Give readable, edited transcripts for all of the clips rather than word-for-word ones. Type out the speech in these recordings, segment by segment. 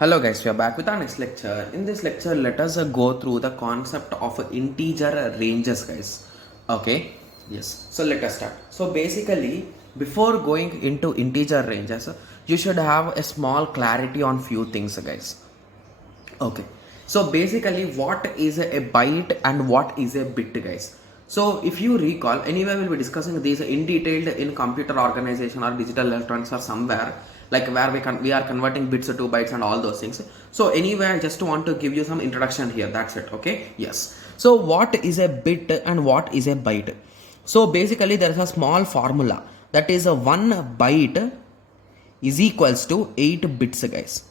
Hello guys, we are back with our next lecture. In this lecture, let us go through the concept of integer ranges, guys. Okay, yes. So let us start. So basically, before going into integer ranges, you should have a small clarity on few things, guys. Okay, so basically, what is a byte and what is a bit, guys? So if you recall, anyway, we'll be discussing these in detail in computer organization or digital electronics or somewhere like where we are converting bits to bytes and all those things. So anyway, I just want to give you some introduction here. That's it. Okay. Yes. So what is a bit and what is a byte? So basically, there is a small formula that is a 1 byte is equals to 8 bits, guys.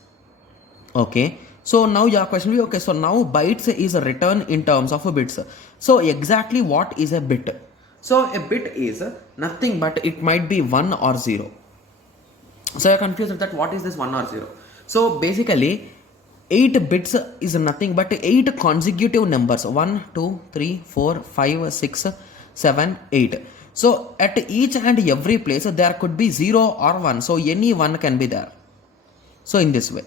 Okay, so now your question will be okay, so now bytes is written in terms of bits. So exactly what is a bit? So a bit is nothing but it might be 1 or 0. So you're confused that what is this 1 or 0? So basically 8 bits is nothing but 8 consecutive numbers 1, 2, 3, 4, 5, 6, 7, 8. So at each and every place there could be 0 or 1. So any one can be there. So in this way.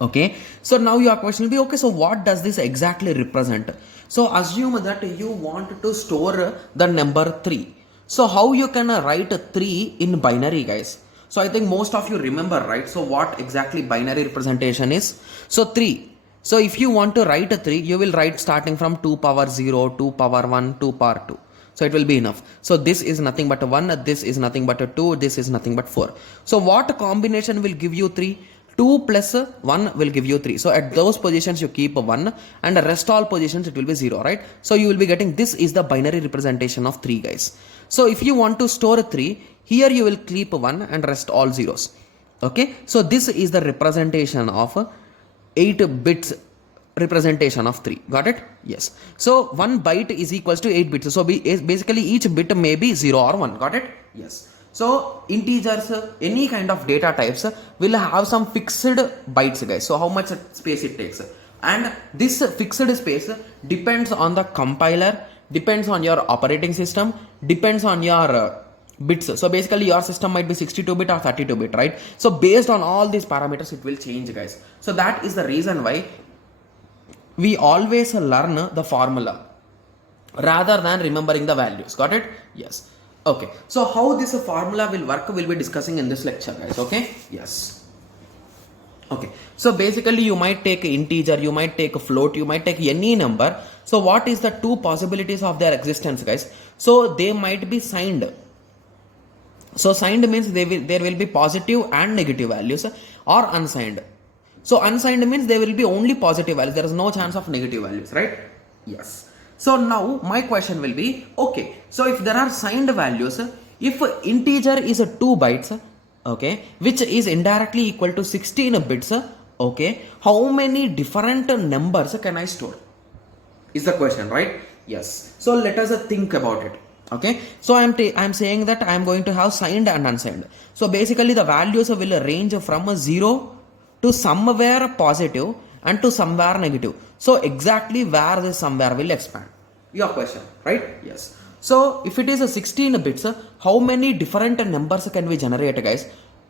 Okay, so now your question will be okay, so what does this exactly represent? So assume that you want to store the number 3. So how you can write 3 in binary, guys? So I think most of you remember, right? So what exactly binary representation is? So 3. So if you want to write a 3, you will write starting from 2 power 0, 2 power 1, 2 power 2. So it will be enough. So this is nothing but a 1, this is nothing but a 2, this is nothing but 4. So what combination will give you 3? 2 plus 1 will give you 3. So at those positions you keep 1 and the rest all positions it will be 0, right? So you will be getting this is the binary representation of 3, guys. So if you want to store 3, here you will keep 1 and rest all zeros. Okay, so this is the representation of 8 bits representation of 3. Got it? Yes. So 1 byte is equals to 8 bits. So basically each bit may be 0 or 1. Got it? Yes. So integers, any kind of data types will have some fixed bytes, guys. So how much space it takes, and this fixed space depends on the compiler, depends on your operating system, depends on your bits. So basically your system might be 62-bit or 32-bit, right? So based on all these parameters it will change, guys. So that is the reason why we always learn the formula rather than remembering the values. Got it? Yes. Okay, so how this formula will work we'll be discussing in this lecture, guys. Okay, yes. Okay, so basically you might take integer, you might take a float, you might take any number. So what is the two possibilities of their existence, guys? So they might be signed. So signed means there will be positive and negative values, or unsigned. So unsigned means there will be only positive values, there is no chance of negative values, right? Yes. So now my question will be, okay, so if there are signed values, if integer is 2 bytes, okay, which is indirectly equal to 16 bits, okay, how many different numbers can I store? Is the question, right? Yes. So let us think about it. Okay, so I'm saying that I'm going to have signed and unsigned. So basically the values will range from 0 to somewhere positive and to somewhere negative. So exactly where this somewhere will expand? Your question, right? Yes. So if it is a 16 bits, how many different numbers can we generate, guys?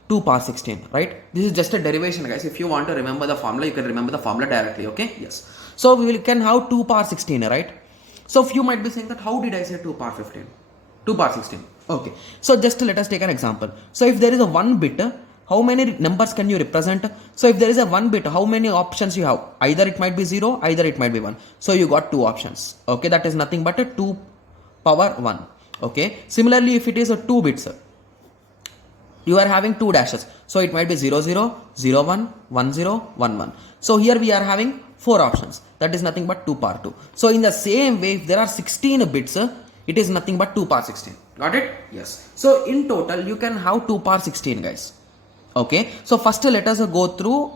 2 power 16, right? This is just a derivation, guys. If you want to remember the formula, you can remember the formula directly. Okay, yes. So we can have 2 power 16, right? So few might be saying that how did I say 2 power 15? 2 power 16. Okay. So just let us take an example. So if there is a 1 bit, how many numbers can you represent? So if there is a 1 bit, how many options you have? Either it might be 0, either it might be 1. So you got 2 options. Okay, that is nothing but a 2 power 1. Okay. Similarly, if it is a 2 bits, you are having 2 dashes. So it might be 0, 0, 0, 1, 1, 0, 1, 1. So here we are having 4 options. That is nothing but 2 power 2. So in the same way, if there are 16 bits, it is nothing but 2 power 16. Got it? Yes. So in total, you can have 2 power 16, guys. Okay. So first let us go through.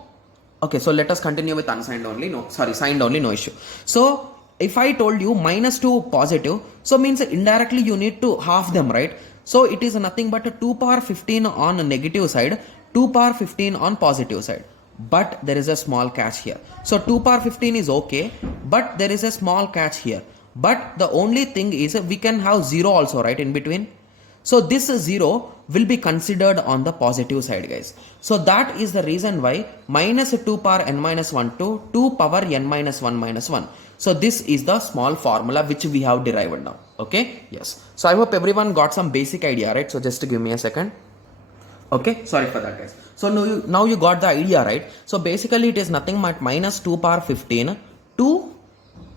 Okay. So let us continue with unsigned only. No, sorry, signed only, no issue. So if I told you -2 positive, so means indirectly you need to half them, right? So it is nothing but 2 power 15 on negative side, 2 power 15 on positive side. But there is a small catch here. So 2 power 15 is okay, but there is a small catch here. But the only thing is we can have 0 also, right, in between. So this 0 will be considered on the positive side, guys. So that is the reason why minus 2 power n minus 1 to 2 power n minus 1 minus 1. So this is the small formula which we have derived now. Okay, yes. So I hope everyone got some basic idea, right? So just give me a second. Okay, sorry for that, guys. So now you got the idea, right? So basically it is nothing but minus 2 power 15 to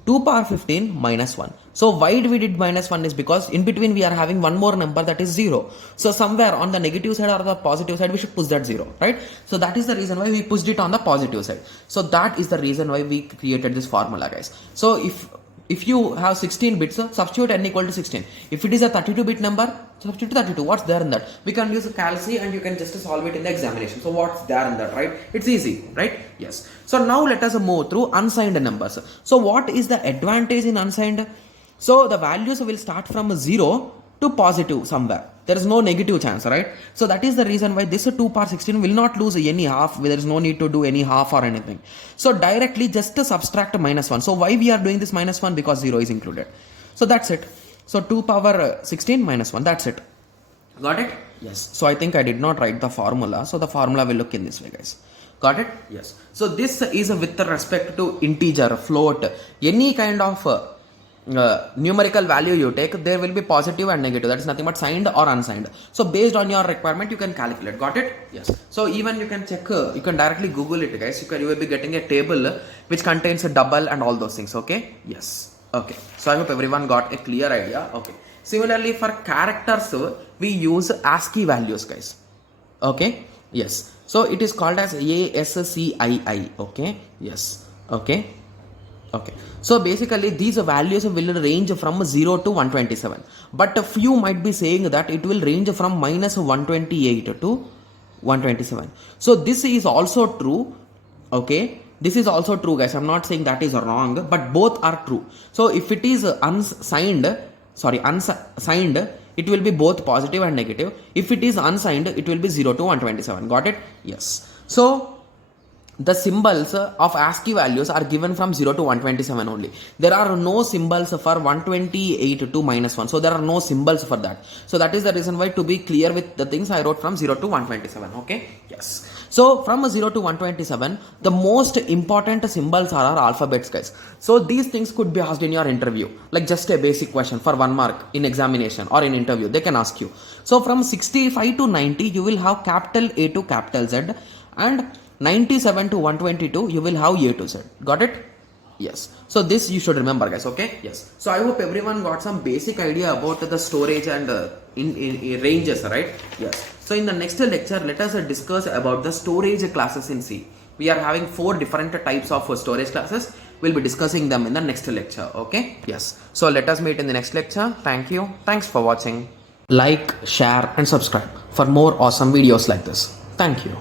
2 power 15 minus 1. So why we did minus 1 is because in between we are having one more number, that is 0. So somewhere on the negative side or the positive side we should push that 0, right? So that is the reason why we pushed it on the positive side. So that is the reason why we created this formula, guys. So if you have 16 bits, substitute n equal to 16. If it is a 32-bit number, substitute 32. What's there in that? We can use calc and you can just solve it in the examination. So what's there in that, right? It's easy, right? Yes. So now let us move through unsigned numbers. So what is the advantage in unsigned? So the values will start from 0 to positive somewhere. There is no negative chance, right? So that is the reason why this 2 power 16 will not lose any half. There is no need to do any half or anything. So directly just subtract minus 1. So why we are doing this minus 1? Because 0 is included. So that's it. So 2 power 16 minus 1. That's it. Got it? Yes. So I think I did not write the formula. So the formula will look in this way, guys. Got it? Yes. So this is with respect to integer, float, any kind of numerical value you take, there will be positive and negative. That is nothing but signed or unsigned. So based on your requirement, you can calculate. Got it? Yes. So even you can check, you can directly Google it, guys. You will be getting a table which contains a double and all those things. Okay? Yes. Okay. So I hope everyone got a clear idea. Okay. Similarly, for characters, we use ASCII values, guys. Okay? Yes. So it is called as ASCII. Okay? Yes. Okay? Okay, so basically these values will range from 0 to 127, but a few might be saying that it will range from minus 128 to 127. So this is also true. Okay, this is also true, guys. I'm not saying that is wrong, but both are true. So if it is unsigned, it will be both positive and negative. If it is unsigned, it will be 0 to 127. Got it? Yes. So the symbols of ASCII values are given from 0 to 127 only. There are no symbols for 128 to minus 1. So there are no symbols for that. So that is the reason why, to be clear with the things, I wrote from 0 to 127. Okay? Yes. So from 0 to 127, the most important symbols are our alphabets, guys. So these things could be asked in your interview. Like just a basic question for 1 mark in examination or in interview. They can ask you. So from 65 to 90, you will have capital A to capital Z, and 97 to 122 you will have A to Z. Got it? Yes. So this you should remember, guys. Okay? Yes. So I hope everyone got some basic idea about the storage and in ranges, right? Yes. So in the next lecture, let us discuss about the storage classes in C. We are having 4 different types of storage classes. We'll be discussing them in the next lecture. Okay? Yes. So let us meet in the next lecture. Thank you. Thanks for watching. Like, share and subscribe for more awesome videos like this. Thank you.